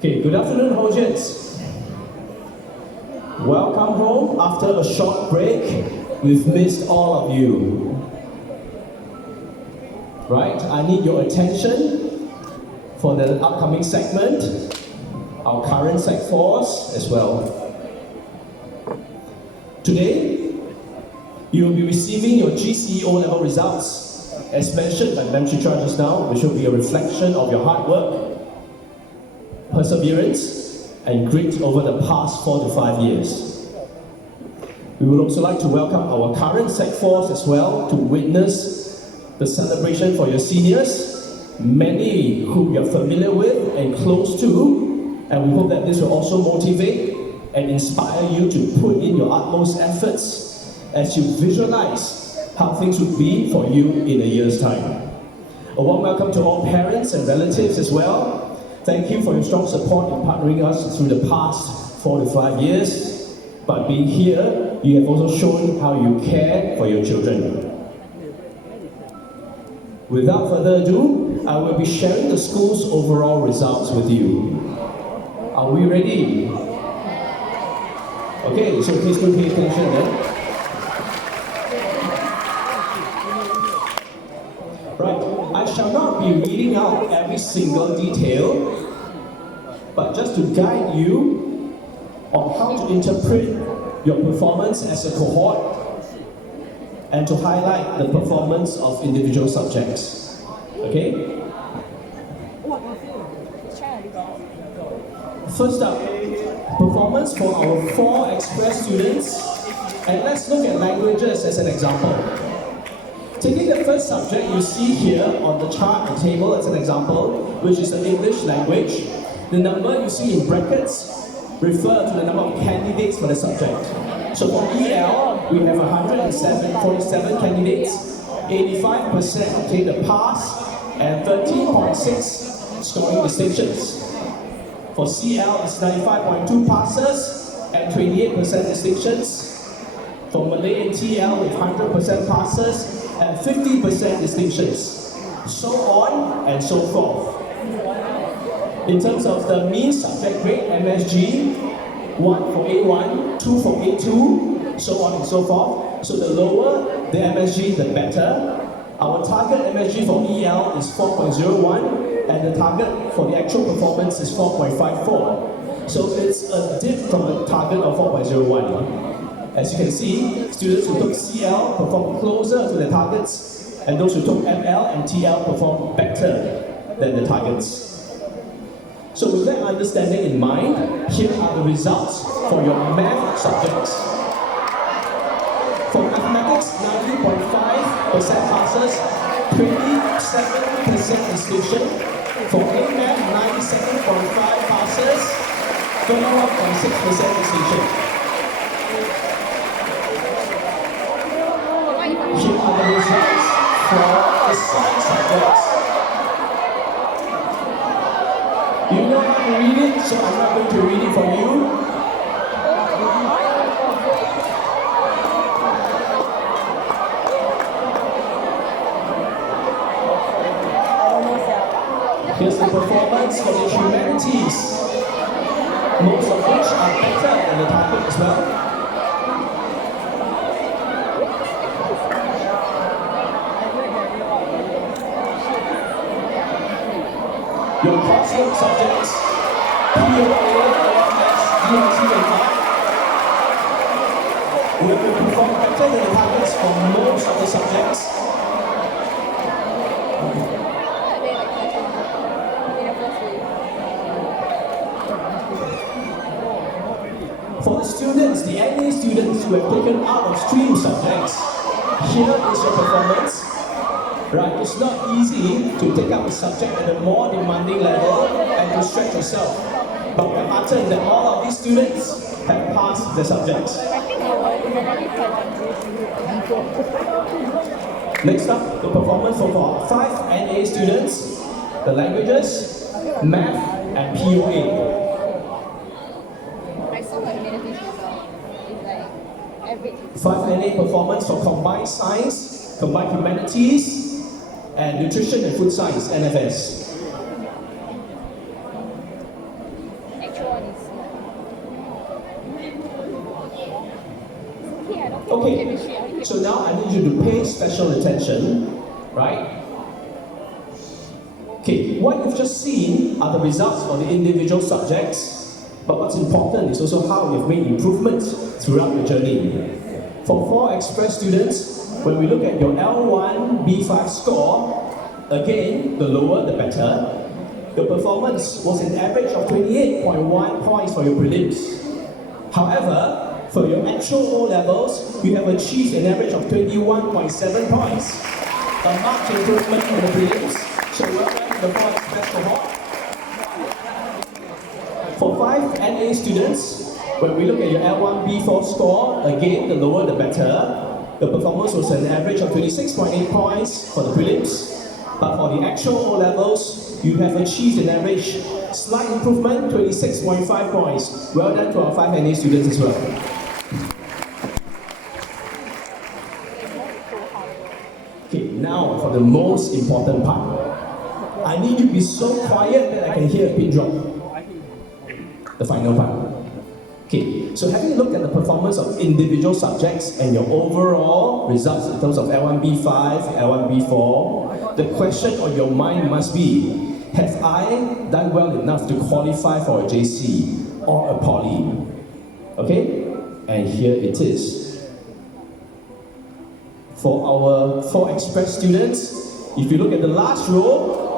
Okay, good afternoon, Hojians. Welcome home after a short break. We've missed all of you. Right, I need your attention for the upcoming segment, our current Sec 4s as well. Today, you will be receiving your GCE O Level Results, as mentioned by Ma'am Chitra just now, which will be a reflection of your hard work, perseverance, and grit over the past 4 to 5 years. We would also like to welcome our current Sec 4s as well to witness the celebration for your seniors, many who you're familiar with and close to, and we hope that this will also motivate and inspire you to put in your utmost efforts as you visualize how things would be for you in a year's time. A warm welcome to all parents and relatives as well. Thank you for your strong support in partnering us through the past 4 to 5 years. But being here, you have also shown how you care for your children. Without further ado, I will be sharing the school's overall results with you. Are we ready? Okay, so please do pay attention then. Right, I shall not be reading out every single detail, but just to guide you on how to interpret your performance as a cohort and to highlight the performance of individual subjects. Okay? First up, performance for our 4 express students, and let's look at languages as an example. Taking the first subject you see here on the chart, the table as an example, which is the English language, the number you see in brackets refer to the number of candidates for the subject. So for EL, we have 147 candidates, 85% obtained a pass, and 13.6 scoring distinctions. For CL, it's 95.2 passes and 28% distinctions. For Malay and TL, with 100% passes and 50% distinctions. So on and so forth. In terms of the mean subject grade, MSG, 1 for A1, 2 for A2, so on and so forth. So the lower the MSG, the better. Our target MSG for EL is 4.01, and the target for the actual performance is 4.54. So it's a dip from a target of 4.01. As you can see, students who took CL performed closer to the targets, and those who took ML and TL performed better than the targets. So with that understanding in mind, here are the results for your math subjects. For mathematics, 90.5% passes, 27% distinction. For A-Math, 97.5 passes, 31.6% distinction. Here are the results for the science subjects. You know how to read it, so I'm not going to read it for you. Here's the performance for the humanities, most of which are better than the target as well. Your coursework subjects, POA, AFS, DIT, and R, will perform better than the targets for most of the subjects. For the students, the NA students who have taken out of stream subjects, here is your performance. Right, it's not easy to take up a subject at a more demanding level and to stretch yourself. But we're heartened that all of these students have passed the subjects. Next up, the performance for 5 NA students, the languages, math, and POA. I saw the humanities result. It's like average. 5 NA performance for combined science, combined humanities, and nutrition and food science, NFS. So now I need you to pay special attention, right? Okay, what you've just seen are the results for the individual subjects, but what's important is also how you've made improvements throughout your journey. For 4 express students, when we look at your L1 B5 score, again, the lower the better. Your performance was an average of 28.1 points for your prelims. However, for your actual O levels, you have achieved an average of 21.7 points. A marked improvement in the prelims. So well done to the 4 express cohort. For 5 NA students, when we look at your L1 B4 score, again, the lower the better. The performance was an average of 26.8 points for the prelims. But for the actual O levels, you have achieved an average slight improvement, 26.5 points. Well done to our 5 NA students as well. Okay, now for the most important part. I need you to be so quiet that I can hear a pin drop. The final part. Okay, so having looked at the performance of individual subjects and your overall results in terms of L1B5, L1B4, the question on your mind must be, have I done well enough to qualify for a JC or a poly? Okay, and here it is. For our 4 express students, if you look at the last row,